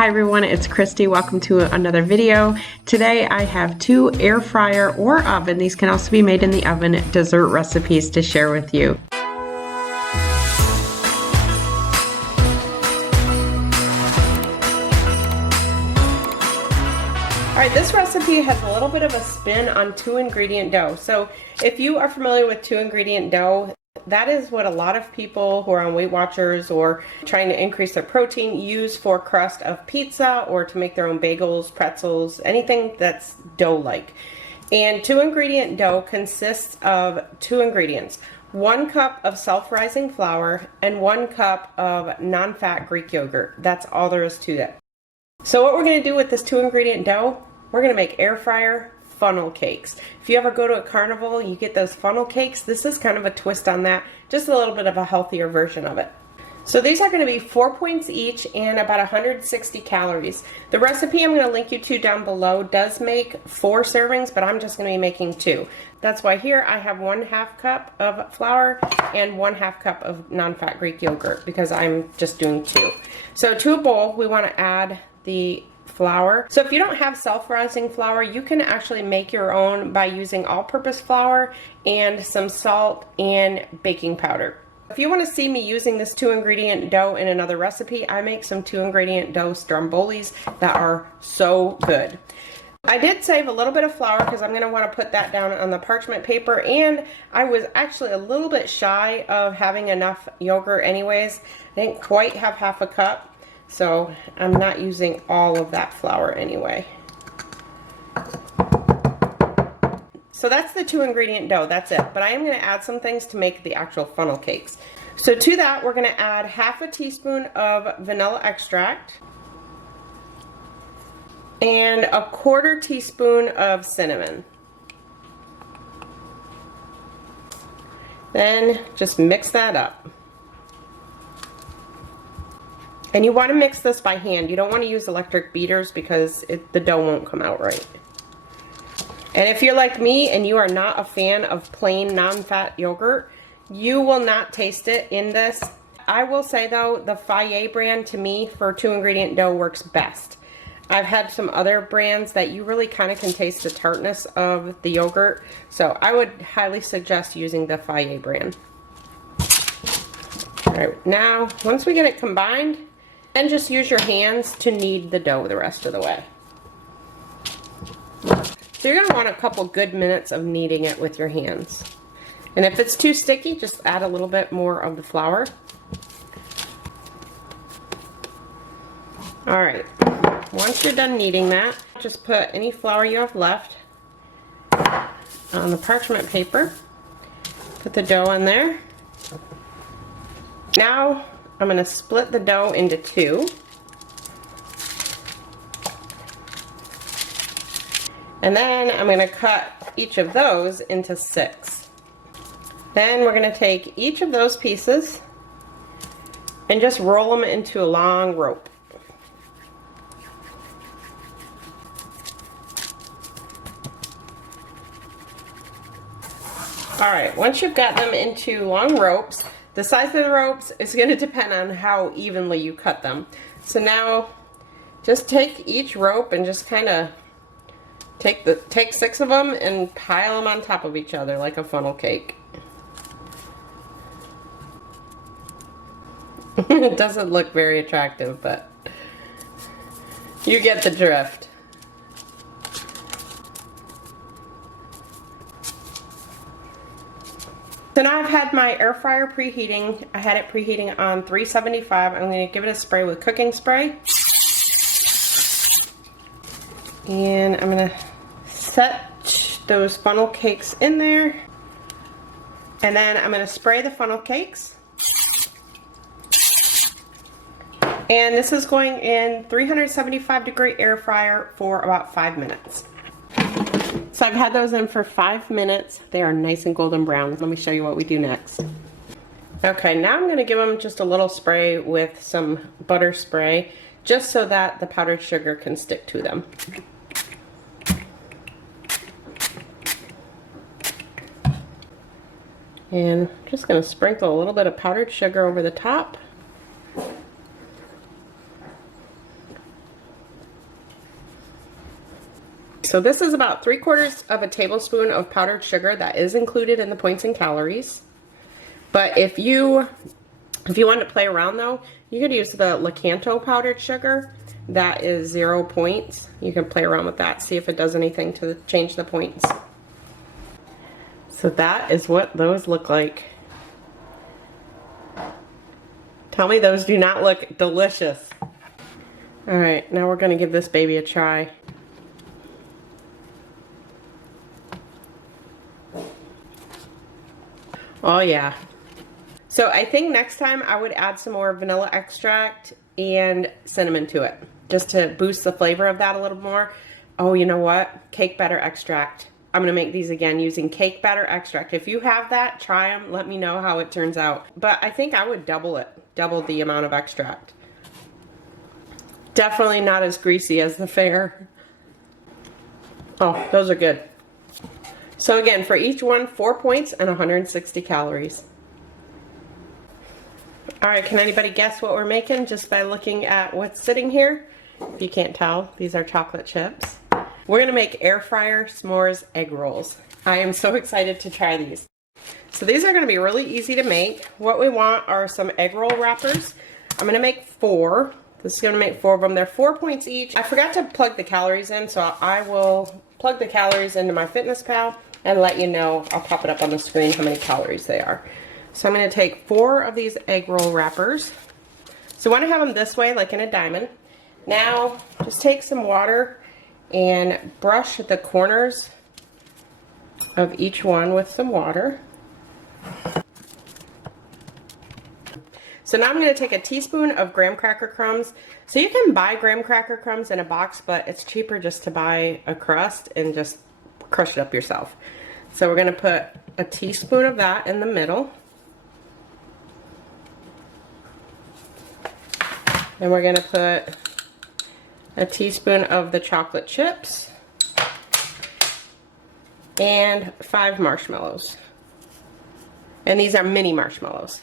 Hi everyone, it's Kristi. Welcome to another video. Today I have 2 air fryer or oven, these can also be made in the oven, dessert recipes to share with you. Alright, this recipe has a little bit of a spin on 2-ingredient dough. So if you are familiar with 2-ingredient dough, that is what a lot of people who are on Weight Watchers or trying to increase their protein use for crust of pizza or to make their own bagels, pretzels, anything that's dough-like. And 2-ingredient dough consists of 2 ingredients. 1 cup of self-rising flour and 1 cup of non-fat Greek yogurt. That's all there is to it. So what we're going to do with this 2-ingredient dough, we're going to make air fryer funnel cakes. If you ever go to a carnival, you get those funnel cakes. This is kind of a twist on that, just a little bit of a healthier version of it. So these are going to be 4 points each and about 160 calories. The recipe I'm going to link you to down below does make 4 servings, but I'm just going to be making 2. That's why here I have 1/2 cup of flour and 1/2 cup of non-fat Greek yogurt because I'm just doing 2. So to a bowl, we want to add the flour. So if you don't have self-rising flour, you can actually make your own by using all-purpose flour and some salt and baking powder. If you want to see me using this 2-ingredient dough in another recipe, I make some 2-ingredient dough strombolis that are so good. I did save a little bit of flour because I'm going to want to put that down on the parchment paper, and I was actually a little bit shy of having enough yogurt anyways. I didn't quite have 1/2 cup. So I'm not using all of that flour anyway. So that's the 2-ingredient dough, that's it. But I am going to add some things to make the actual funnel cakes. So to that, we're going to add 1/2 teaspoon of vanilla extract and 1/4 teaspoon of cinnamon. Then just mix that up. And you want to mix this by hand. You don't want to use electric beaters because the dough won't come out right. And if you're like me and you are not a fan of plain non-fat yogurt, you will not taste it in this. I will say though, the Fitbit brand to me for 2-ingredient dough works best. I've had some other brands that you really kind of can taste the tartness of the yogurt. So I would highly suggest using the Fitbit brand. All right, now once we get it combined, then just use your hands to knead the dough the rest of the way. So you're going to want a couple good minutes of kneading it with your hands. And if it's too sticky, just add a little bit more of the flour. Alright, once you're done kneading that, just put any flour you have left on the parchment paper. Put the dough in there. Now I'm going to split the dough into 2. And then I'm going to cut each of those into 6. Then we're going to take each of those pieces and just roll them into a long rope. Alright, once you've got them into long ropes, the size of the ropes is going to depend on how evenly you cut them. So now just take each rope and just kind of take 6 of them and pile them on top of each other like a funnel cake. It doesn't look very attractive, but you get the drift. So now I've had my air fryer preheating. I had it preheating on 375. I'm going to give it a spray with cooking spray. And I'm going to set those funnel cakes in there. And then I'm going to spray the funnel cakes. And this is going in 375-degree air fryer for about 5 minutes. So I've had those in for 5 minutes. They are nice and golden brown. Let me show you what we do next. Okay, now I'm going to give them just a little spray with some butter spray, just so that the powdered sugar can stick to them. And I'm just going to sprinkle a little bit of powdered sugar over the top. so this is about 3/4 of a tablespoon of powdered sugar that is included in the points and calories. But if you want to play around though, you could use the Lakanto powdered sugar. That is 0 points. You can play around with that, see if it does anything to change the points. So that is what those look like. Tell me those do not look delicious. All right, now we're gonna give this baby a try. Oh yeah. So I think next time I would add some more vanilla extract and cinnamon to it, just to boost the flavor of that a little more. Oh, you know what? Cake batter extract. I'm gonna make these again using cake batter extract. If you have that, try them, let me know how it turns out. But I think I would double it, double the amount of extract. Definitely not as greasy as the Fair. Oh, those are good. So again, for each one, 4 points and 160 calories. All right, can anybody guess what we're making just by looking at what's sitting here? If you can't tell, these are chocolate chips. We're gonna make air fryer s'mores egg rolls. I am so excited to try these. So these are gonna be really easy to make. What we want are some egg roll wrappers. I'm gonna make 4. This is gonna make 4 of them. They're 4 points each. I forgot to plug the calories in, so I will plug the calories into my FitnessPal and let you know. I'll pop it up on the screen how many calories they are. So I'm going to take 4 of these egg roll wrappers. So you want to have them this way, like in a diamond. Now, just take some water and brush the corners of each one with some water. So now I'm going to take a teaspoon of graham cracker crumbs. So you can buy graham cracker crumbs in a box, but it's cheaper just to buy a crust and just crush it up yourself. So we're going to put a teaspoon of that in the middle. And we're going to put a teaspoon of the chocolate chips and 5 marshmallows. And these are mini marshmallows.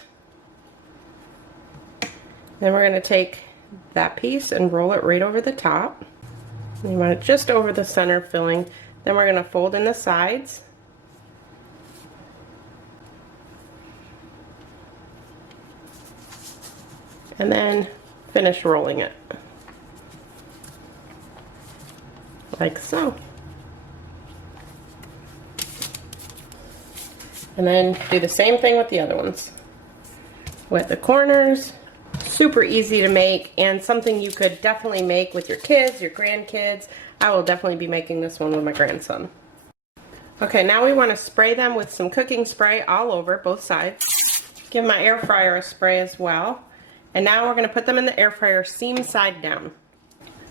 Then we're going to take that piece and roll it right over the top. You want it just over the center filling. Then we're going to fold in the sides. And then finish rolling it. Like so. And then do the same thing with the other ones. With the corners. Super easy to make and something you could definitely make with your kids, your grandkids. I will definitely be making this one with my grandson. Okay, now we want to spray them with some cooking spray all over both sides. Give my air fryer a spray as well. And now we're going to put them in the air fryer seam side down.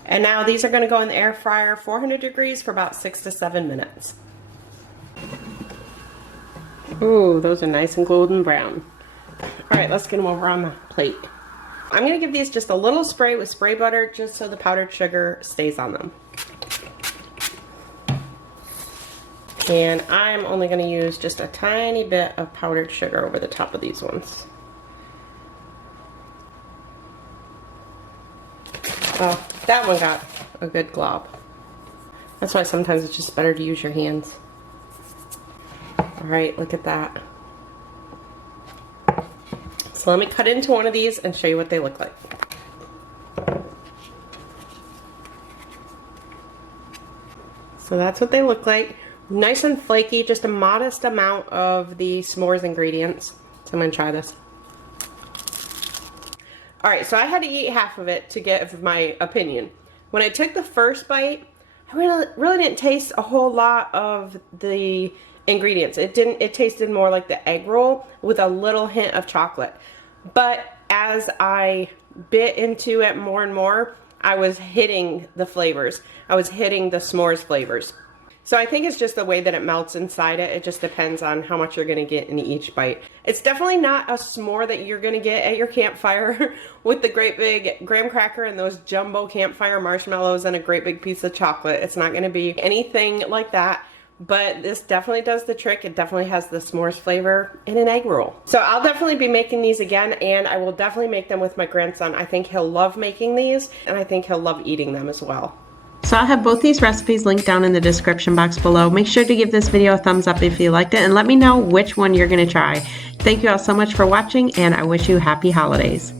And now these are going to go in the air fryer 400 degrees for about 6 to 7 minutes. Ooh, those are nice and golden brown. All right, let's get them over on the plate. I'm going to give these just a little spray with spray butter just so the powdered sugar stays on them. And I'm only going to use just a tiny bit of powdered sugar over the top of these ones. Oh, that one got a good glob. That's why sometimes it's just better to use your hands. Alright, look at that. So let me cut into one of these and show you what they look like. So that's what they look like. Nice and flaky, just a modest amount of the s'mores ingredients. So I'm going to try this. Alright, so I had to eat half of it to give my opinion. When I took the first bite, I really didn't taste a whole lot of the ingredients. It tasted more like the egg roll with a little hint of chocolate. But as I bit into it more and more, I was hitting the flavors. I was hitting the s'mores flavors. So I think it's just the way that it melts inside it. It just depends on how much you're going to get in each bite. It's definitely not a s'more that you're going to get at your campfire with the great big graham cracker and those jumbo campfire marshmallows and a great big piece of chocolate. It's not going to be anything like that. But this definitely does the trick. It definitely has the s'mores flavor in an egg roll. So I'll definitely be making these again, and I will definitely make them with my grandson. I think he'll love making these, and I think he'll love eating them as well. So I'll have both these recipes linked down in the description box below. Make sure to give this video a thumbs up if you liked it and let me know which one you're going to try. Thank you all so much for watching, and I wish you happy holidays.